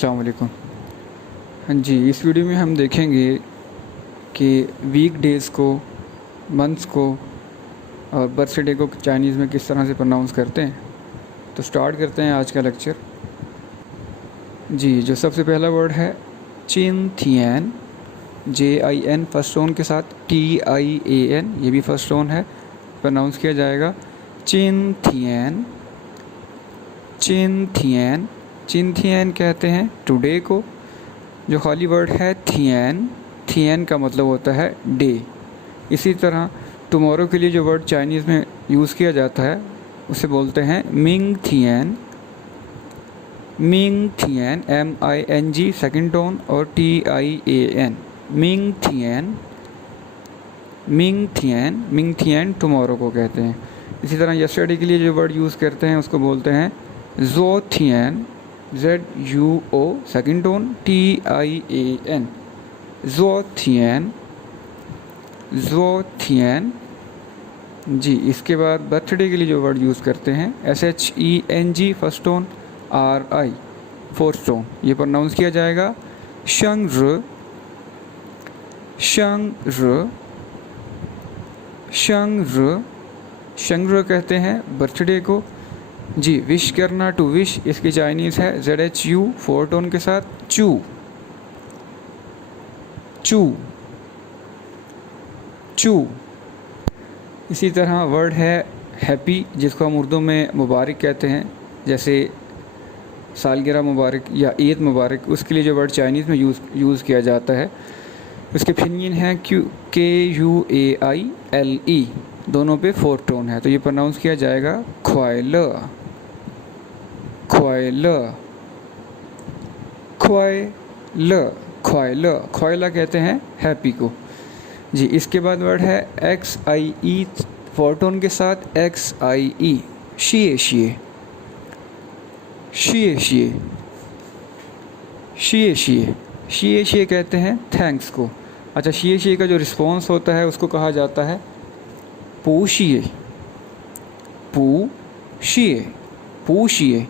अस्सलाम वालेकुम। हाँ जी, इस वीडियो में हम देखेंगे कि वीक डेज़ को, मंथ्स को और बर्थडे को चाइनीज़ में किस तरह से प्रोनाउंस करते हैं। तो स्टार्ट करते हैं आज का लेक्चर। जी, जो सबसे पहला वर्ड है चिन थियन, JIN फर्स्ट टोन के साथ, TIAN ये भी फर्स्ट टोन है, प्रोनाउंस किया जाएगा चिन थियन। चिन थियन, चिन थियन कहते हैं टुडे को। जो खाली वर्ड है थियन, थियन का मतलब होता है डे। इसी तरह टुमारो के लिए जो वर्ड चाइनीज़ में यूज़ किया जाता है उसे बोलते हैं मिंग थियन। मिंग थियन, MING सेकंड टोन और TIAN, मिंग थियन। मिंग थियन, मिंग थियन टुमारो को कहते हैं। इसी तरह यस्टरडे के लिए जो वर्ड यूज़ करते हैं उसको बोलते हैं ज़ो थियन, ZUO सेकंड टोन, TIAN, ज़ो थियन, ज़ो थियन। जी, इसके बाद बर्थडे के लिए जो वर्ड यूज़ करते हैं SHENG first tone, RI fourth tone, ये प्रोनाउंस किया जाएगा शंग्र। शंग्र, शंग्र, शंग्र कहते हैं बर्थडे को। जी, विश करना, टू विश, इसकी चाइनीज़ है ZHU फोर टोन के साथ चू। चू, चू। इसी तरह वर्ड है हैप्पी, जिसको हम उर्दू में मुबारक कहते हैं, जैसे सालगिरह मुबारक या ईद मुबारक। उसके लिए जो वर्ड चाइनीज़ में यूज़ किया जाता है उसके पिनियन है QUAILE, दोनों पे फोर टोन है, तो ये प्रोनाउंस किया जाएगा ख्वाइल। ख्वाइल, ख्वाइल, ख्वाइल, ख्वाइला कहते हैं हैप्पी को। जी, इसके बाद वर्ड है XIE फोर टोन के साथ XIE, शिए शिए, शिए शिए, शिए शिए, शिए शिए कहते हैं थैंक्स को। अच्छा, शिए शिए का जो रिस्पॉन्स होता है उसको कहा जाता है पूशिए। पूशिए, पूशिए,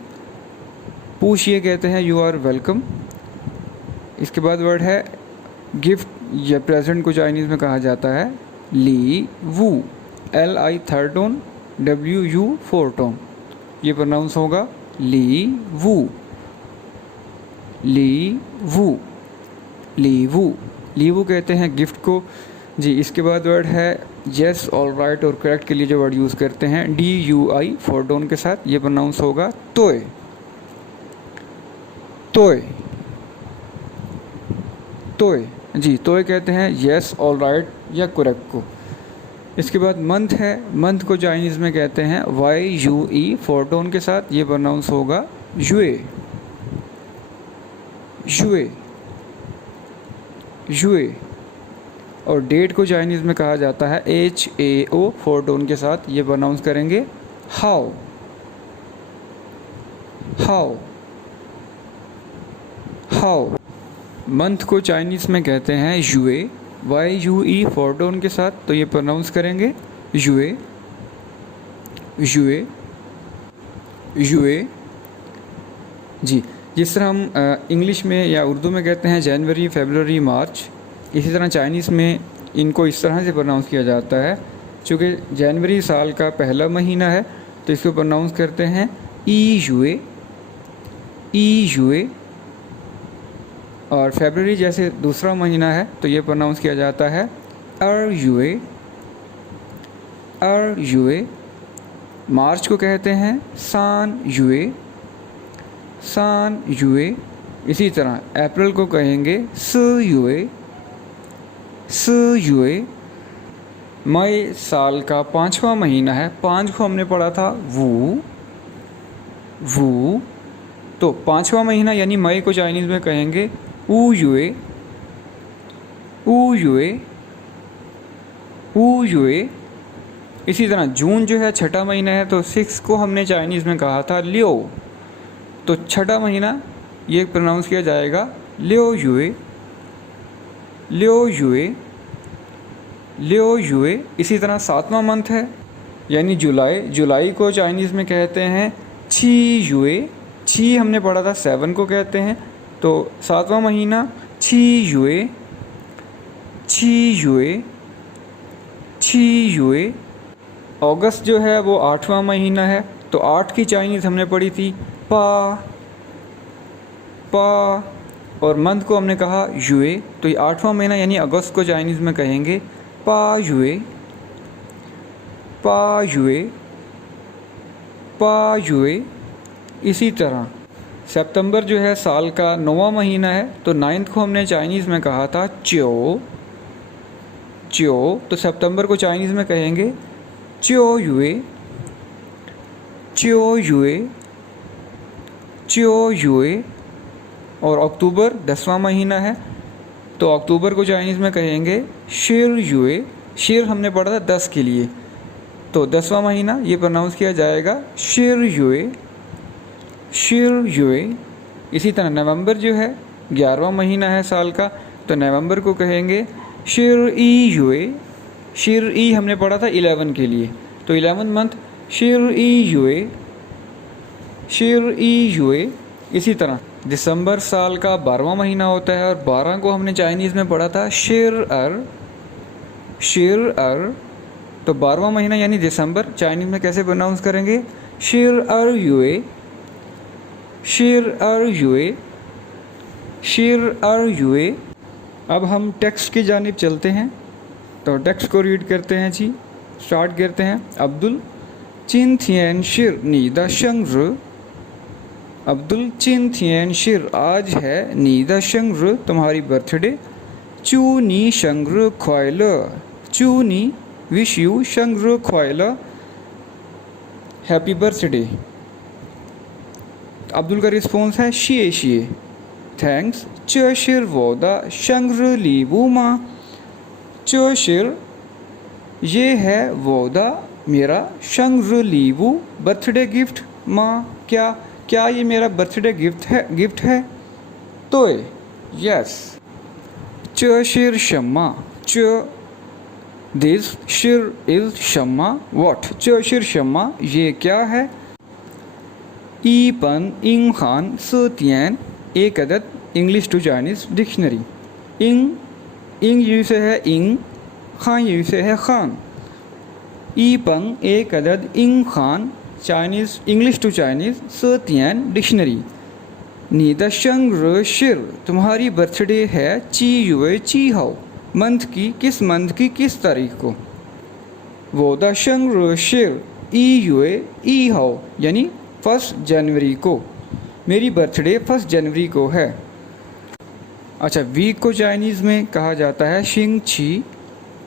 पूशिए कहते हैं यू आर वेलकम। इसके बाद वर्ड है गिफ्ट या प्रेजेंट को चाइनीज़ में कहा जाता है ली वू, LI third tone, WU four tone, ये प्रोनाउंस होगा ली वू, ली वू, ली वू, ली वू कहते हैं गिफ्ट को। जी, इसके बाद वर्ड है येस, ऑल राइट और करेक्ट के लिए जो वर्ड यूज़ करते हैं DUI फोर टोन के साथ, ये प्रोनाउंस होगा तोय, तोय, तोय। जी, तोय कहते हैं येस, ऑल राइट या करेक्ट को। इसके बाद मंथ है, मंथ को चाइनीज़ में कहते हैं YUE फोर टोन के साथ, ये प्रोनाउंस होगा युए, युए, युए। और डेट को चाइनीज़ में कहा जाता है HAO फोर टोन के साथ, ये प्रोनाउंस करेंगे हाउ, हाउ, हाउ। मंथ को चाइनीज़ में कहते हैं युए, YUE फोर टोन के साथ, तो ये प्रोनाउंस करेंगे युए, युए, युए। जी, जिस तरह हम इंग्लिश में या उर्दू में कहते हैं जनवरी, फरवरी, मार्च, इसी तरह चाइनीज़ में इनको इस तरह से प्रोनाउंस किया जाता है। चूँकि जनवरी साल का पहला महीना है तो इसको प्रोनाउंस करते हैं EUA, EUA। और फरवरी जैसे दूसरा महीना है तो ये प्रोनाउंस किया जाता है RUA, RUA। मार्च को कहते हैं सान युए, सान युए। इसी तरह अप्रैल को कहेंगे SUE, SUE। मई साल का पाँचवा महीना है, पाँच को हमने पढ़ा था वू, वू, तो पाँचवा महीना यानी मई को चाइनीज़ में कहेंगे UUE, UUE, UUE। इसी तरह जून जो है छठा महीना है तो 6 को हमने चाइनीज़ में कहा था लियो, तो छठा महीना ये प्रोनाउंस किया जाएगा लियो युए, लियो युए, लियो युए। इसी तरह सातवां मंथ है यानी जुलाई, जुलाई को चाइनीज़ में कहते हैं छी युए, छी हमने पढ़ा था 7 को कहते हैं, तो 7वां महीना 7月 7月 7月। अगस्त जो है वो 8वां महीना है, तो 8 की चाइनीज़ हमने पढ़ी थी पा, पा, और मंथ को हमने कहा युए। तो ये 8वां महीना यानी अगस्त को चाइनीज़ में कहेंगे पा युए, पा युए, पा युए। इसी तरह सितंबर जो है साल का 9वां महीना है, तो 9th को हमने चाइनीज़ में कहा था च्यो, च्यो। तो सितंबर को चाइनीज़ में कहेंगे च्यो युए, च्यो युए, च्यो युए। और अक्टूबर 10वां महीना है, तो अक्टूबर को चाइनीज़ में कहेंगे शिर युए। शिर हमने पढ़ा था 10 के लिए, तो 10वां महीना ये प्रोनाउंस किया जाएगा शिर युए, शिर युए। इसी तरह नवंबर जो है 11वां महीना है साल का, तो नवंबर को कहेंगे शिर ई युए। शिर ई हमने पढ़ा था 11 के लिए, तो 11 मंथ शिर ई युए, शिर ई युए। इसी तरह दिसंबर साल का 12वां महीना होता है, और 12 को हमने चाइनीज़ में पढ़ा था शिर अर, शिर अर। तो 12वां महीना यानी दिसंबर चाइनीज़ में कैसे प्रोनाउंस करेंगे शिर अर युए, शिर अर युए, शिर अर युए। अब हम टेक्स्ट की जानिब चलते हैं, तो टेक्स्ट को रीड करते हैं जी। स्टार्ट करते हैं। अब्दुल चिन थियन शिर नी द शंग्र, अब्दुल चिन थियन शिर आज है नी द शंग्र तुम्हारी बर्थडे, चू नी शंग्र ख्वाइल, चू नी विश यू शंग्र ख्वाइल हैप्पी बर्थडे। अब्दुल का रिस्पॉन्स है शिए शिए, थैंक्स, चशिर वोदा शंग्र लीबू माँ, चशिर ये है वोदा मेरा, शंग्र लीबू बर्थडे गिफ्ट, माँ क्या ये मेरा बर्थडे गिफ्ट है। तो यस, चशिर शम्मा, च दिस शिर इज शम्मा व्हाट, चशिर शम्मा ये क्या है। ई पन इंग खान सुतियन एक अदद इंग्लिश टू चाइनीज़ डिक्शनरी, इंग यू से है इंग, खान यू से है खान। ई पंग एक अदद इंग खान चाइनीज़ इंग्लिश टू चाइनीज़ सुतियन डिक्शनरी। नीदशंग शिर तुम्हारी बर्थडे है ची युए ची हाउ मंथ की किस तारीख को। वो दशंग शिर ई युए ई हाउ यानी 1 जनवरी को, मेरी बर्थडे 1 जनवरी को है। अच्छा, वीक को चाइनीज़ में कहा जाता है शिंग छी,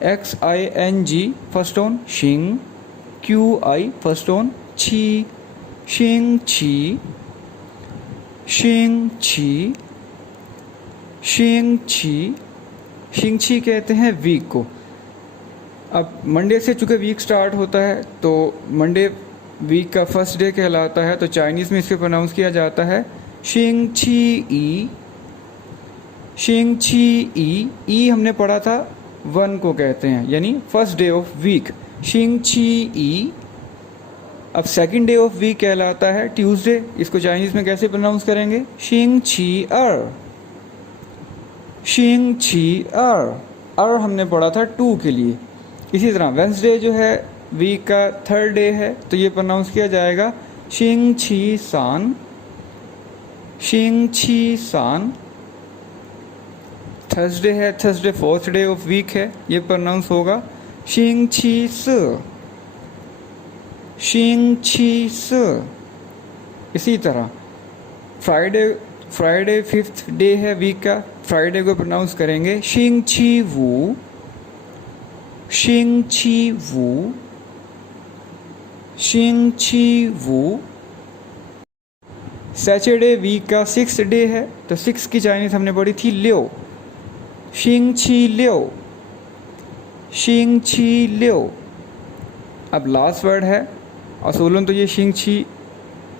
XING फर्स्ट ऑन शिंग, QI फर्स्ट ऑन छी, शिंग छी, शिंग छी, शिंग छी, शिंग छी कहते हैं वीक को। अब मंडे से चूँकि वीक स्टार्ट होता है, तो मंडे वीक का फर्स्ट डे कहलाता है, तो चाइनीज़ में इसको प्रोनाउंस किया जाता है शिंग छी ई, शिंग छी ई हमने पढ़ा था 1 को कहते हैं यानी फर्स्ट डे ऑफ वीक, शिंग छी ई। अब सेकंड डे ऑफ वीक कहलाता है ट्यूसडे, इसको चाइनीज़ में कैसे प्रोनाउंस करेंगे शिंग छी अर, शिंग छी अर हमने पढ़ा था 2 के लिए। इसी तरह वेंसडे जो है वीक का थर्ड डे है, तो ये प्रोनाउंस किया जाएगा शिंग छी सान, शिंग छी सान। थर्सडे है, Thursday fourth day of week है, ये प्रोनाउंस होगा शिंग छी स, शिंग छी स। इसी तरह फ्राइडे 5th डे है वीक का, फ्राइडे को प्रोनाउंस करेंगे शिंग छी वू, शिंग छी वू, शिंग छी वू। सैटरडे वीक का 6th डे है, तो 6 की चाइनीज़ हमने पढ़ी थी ल्यो, शिंग छी ल्यो, शिंग छी ल्यो। अब लास्ट वर्ड है, असूलन तो ये शिंग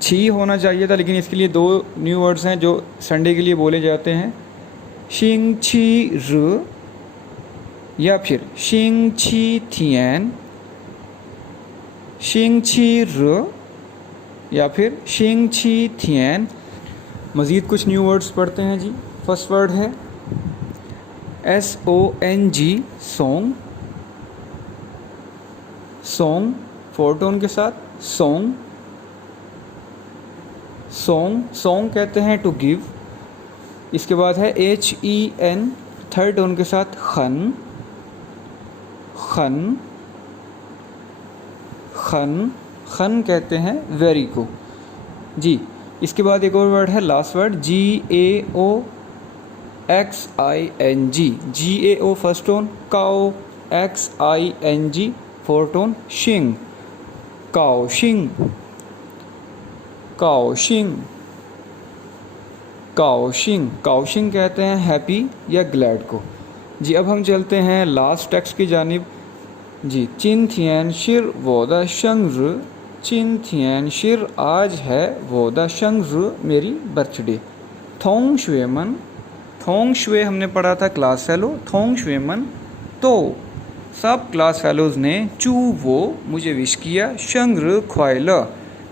छी होना चाहिए था, लेकिन इसके लिए 2 न्यू वर्ड्स हैं जो संडे के लिए बोले जाते हैं, शिंग छी र या फिर शिंग छी थियन, शिंग छी र या फिर शिंग छी थियन। मज़ीद कुछ न्यू वर्ड्स पढ़ते हैं जी। फर्स्ट वर्ड है SONG, सॉन्ग। सॉन्ग 4 टोन के साथ, सॉन्ग। सॉन्ग, सॉन्ग कहते हैं टू गिव। इसके बाद है HEN, 3rd टोन के साथ, खन। खन, खन, खन कहते हैं वेरी को जी। इसके बाद एक और वर्ड है, last word, GAOXING। GAO first tone, काओ। XING 4 टोन, शिंग। काओ शिंग, काओ शिंग, काओ शिंग। काओ शिंग कहते हैं हैप्पी या ग्लैड को जी। अब हम चलते हैं लास्ट टेक्स्ट की जानिब जी। चिन थियन शिर वो द शंग्र। चिन थियन शिर, आज है, वो द शंग्र, मेरी बर्थडे। थोंग श्वेमन, थोंग श्वे हमने पढ़ा था क्लास फेलो। थोंग श्वेमन, तो सब क्लास फेलोज़ ने चू वो, मुझे विश किया। शंग्र ख्वाइला,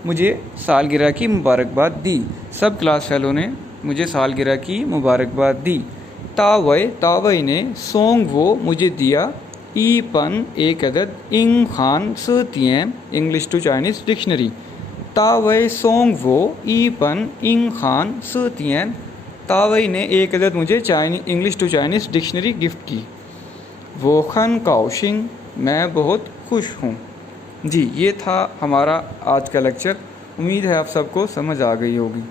मुझे सालगिरह की मुबारकबाद दी। सब क्लास फेलो ने मुझे सालगिरह की मुबारकबाद दी। तावई, तावई ने सोंग वो, मुझे दिया। ई पन, एक अदद। इंग खान सतियम, इंग्लिश टू चाइनीज़ डिक्शनरी। तावई सोंग वो, ई पन इंग खान सतियम, तावई ने एक अदद मुझे English to Chinese dictionary gift की। वो खन काओशिंग, मैं बहुत खुश हूँ जी। ये था हमारा आज का लेक्चर। उम्मीद है आप सबको समझ आ गई होगी।